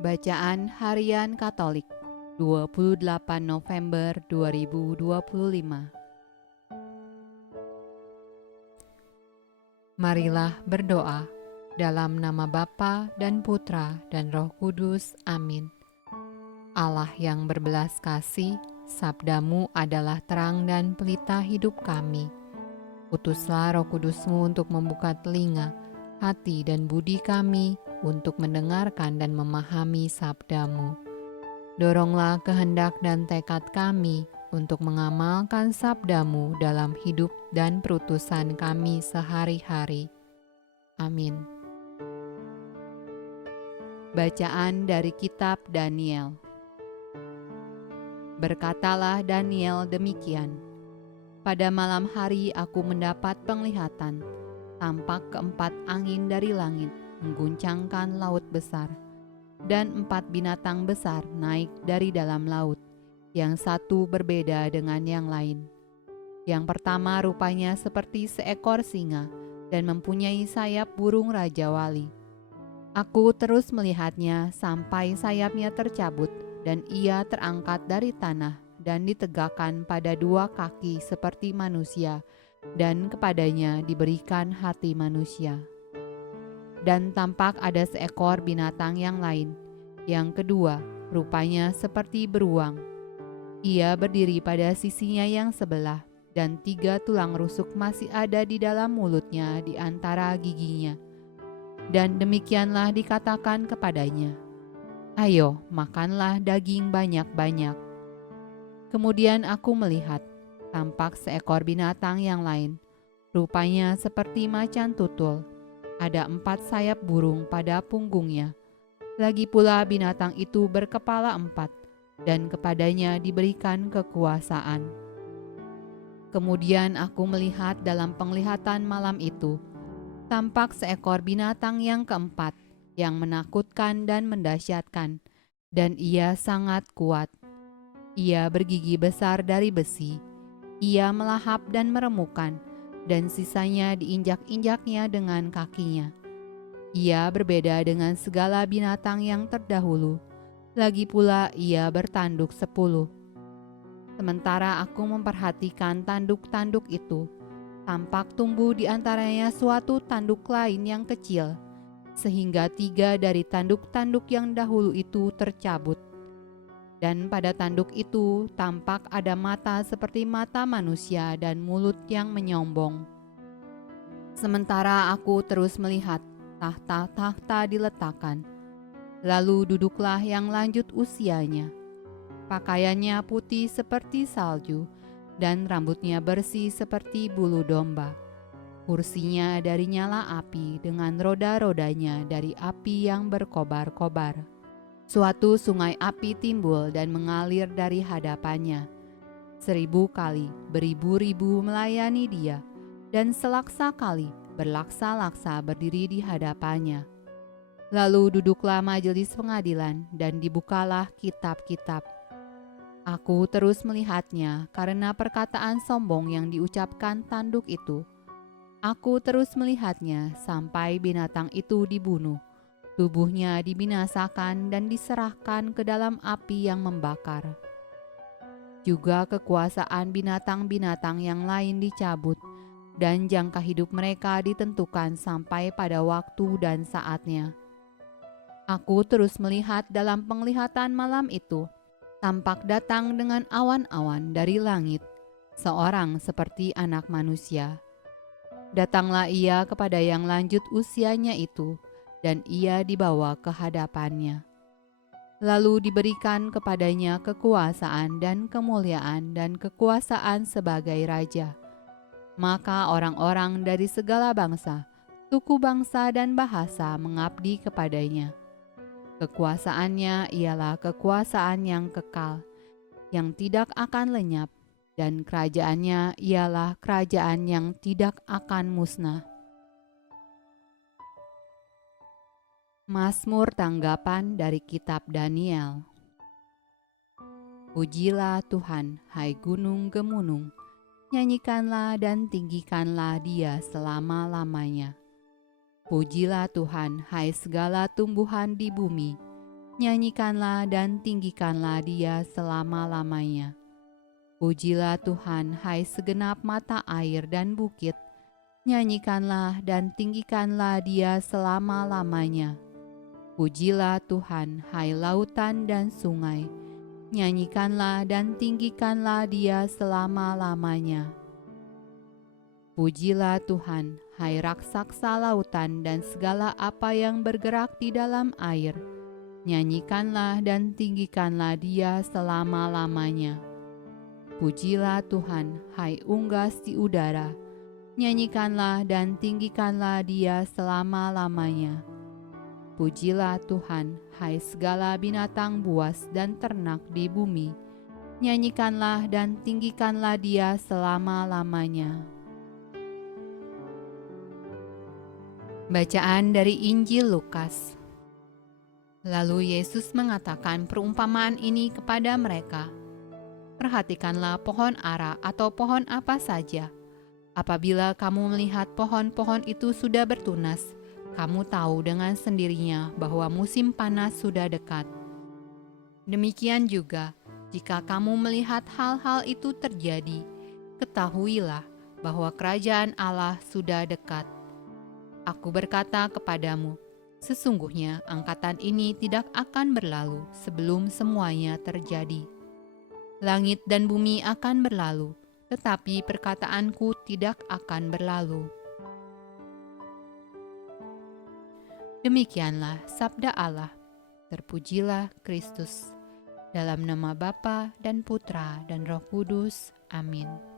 Bacaan Harian Katolik 28 November 2025. Marilah berdoa dalam nama Bapa dan Putra dan Roh Kudus. Amin. Allah yang berbelas kasih, sabdamu adalah terang dan pelita hidup kami. Utuslah Roh Kudusmu untuk membuka telinga, hati dan budi kami untuk mendengarkan dan memahami sabdamu. Doronglah kehendak dan tekad kami untuk mengamalkan sabdamu dalam hidup dan perutusan kami sehari-hari. Amin. Bacaan dari Kitab Daniel. Berkatalah Daniel demikian, pada malam hari aku mendapat penglihatan, tampak keempat angin dari langit mengguncangkan laut besar, dan 4 binatang besar naik dari dalam laut, yang satu berbeda dengan yang lain. Yang pertama rupanya seperti seekor singa dan mempunyai sayap burung Raja Wali. Aku terus melihatnya sampai sayapnya tercabut dan ia terangkat dari tanah dan ditegakkan pada 2 kaki seperti manusia, dan kepadanya diberikan hati manusia. Dan tampak ada seekor binatang yang lain, yang kedua rupanya seperti beruang. Ia berdiri pada sisinya yang sebelah, dan 3 tulang rusuk masih ada di dalam mulutnya di antara giginya. Dan demikianlah dikatakan kepadanya, "Ayo, makanlah daging banyak-banyak." Kemudian aku melihat, tampak seekor binatang yang lain, rupanya seperti macan tutul. Ada 4 sayap burung pada punggungnya. Lagi pula binatang itu berkepala 4, dan kepadanya diberikan kekuasaan. Kemudian aku melihat dalam penglihatan malam itu, tampak seekor binatang yang keempat, yang menakutkan dan mendahsyatkan, dan ia sangat kuat. Ia bergigi besar dari besi, ia melahap dan meremukan, dan sisanya diinjak-injaknya dengan kakinya. Ia berbeda dengan segala binatang yang terdahulu, lagi pula ia bertanduk 10. Sementara aku memperhatikan tanduk-tanduk itu, tampak tumbuh di antaranya suatu tanduk lain yang kecil, sehingga 3 dari tanduk-tanduk yang dahulu itu tercabut. Dan pada tanduk itu tampak ada mata seperti mata manusia dan mulut yang menyombong. Sementara aku terus melihat, tahta-tahta diletakkan. Lalu duduklah yang lanjut usianya. Pakaiannya putih seperti salju, dan rambutnya bersih seperti bulu domba. Kursinya dari nyala api, dengan roda-rodanya dari api yang berkobar-kobar. Suatu sungai api timbul dan mengalir dari hadapannya. 1000 kali beribu-ribu melayani dia, dan selaksa kali berlaksa-laksa berdiri di hadapannya. Lalu duduklah majelis pengadilan dan dibukalah kitab-kitab. Aku terus melihatnya karena perkataan sombong yang diucapkan tanduk itu. Aku terus melihatnya sampai binatang itu dibunuh, tubuhnya dibinasakan dan diserahkan ke dalam api yang membakar. Juga kekuasaan binatang-binatang yang lain dicabut, dan jangka hidup mereka ditentukan sampai pada waktu dan saatnya. Aku terus melihat dalam penglihatan malam itu, tampak datang dengan awan-awan dari langit, seorang seperti anak manusia. Datanglah ia kepada yang lanjut usianya itu, dan ia dibawa ke hadapannya. Lalu diberikan kepadanya kekuasaan dan kemuliaan dan kekuasaan sebagai raja. Maka orang-orang dari segala bangsa, suku bangsa dan bahasa mengabdi kepadanya. Kekuasaannya ialah kekuasaan yang kekal, yang tidak akan lenyap, dan kerajaannya ialah kerajaan yang tidak akan musnah. Mazmur tanggapan dari Kitab Daniel. Pujilah Tuhan, hai gunung gemunung, nyanyikanlah dan tinggikanlah Dia selama-lamanya. Pujilah Tuhan, hai segala tumbuhan di bumi, Nyanyikanlah dan tinggikanlah Dia selama-lamanya. Pujilah Tuhan, hai segenap mata air dan bukit. Nyanyikanlah dan tinggikanlah Dia selama-lamanya. Pujilah Tuhan, hai lautan dan sungai. Nyanyikanlah dan tinggikanlah Dia selama-lamanya. Pujilah Tuhan, hai raksasa lautan dan segala apa yang bergerak di dalam air. Nyanyikanlah dan tinggikanlah Dia selama-lamanya. Pujilah Tuhan, hai unggas di udara. Nyanyikanlah dan tinggikanlah Dia selama-lamanya. Pujilah Tuhan, hai segala binatang buas dan ternak di bumi. Nyanyikanlah dan tinggikanlah Dia selama-lamanya. Bacaan dari Injil Lukas. Lalu Yesus mengatakan perumpamaan ini kepada mereka. Perhatikanlah pohon ara atau pohon apa saja. Apabila kamu melihat pohon-pohon itu sudah bertunas, kamu tahu dengan sendirinya bahwa musim panas sudah dekat. Demikian juga, jika kamu melihat hal-hal itu terjadi, ketahuilah bahwa kerajaan Allah sudah dekat. Aku berkata kepadamu, sesungguhnya angkatan ini tidak akan berlalu sebelum semuanya terjadi. Langit dan bumi akan berlalu, tetapi perkataanku tidak akan berlalu. Demikianlah sabda Allah. Terpujilah Kristus. Dalam nama Bapa dan Putra dan Roh Kudus. Amin.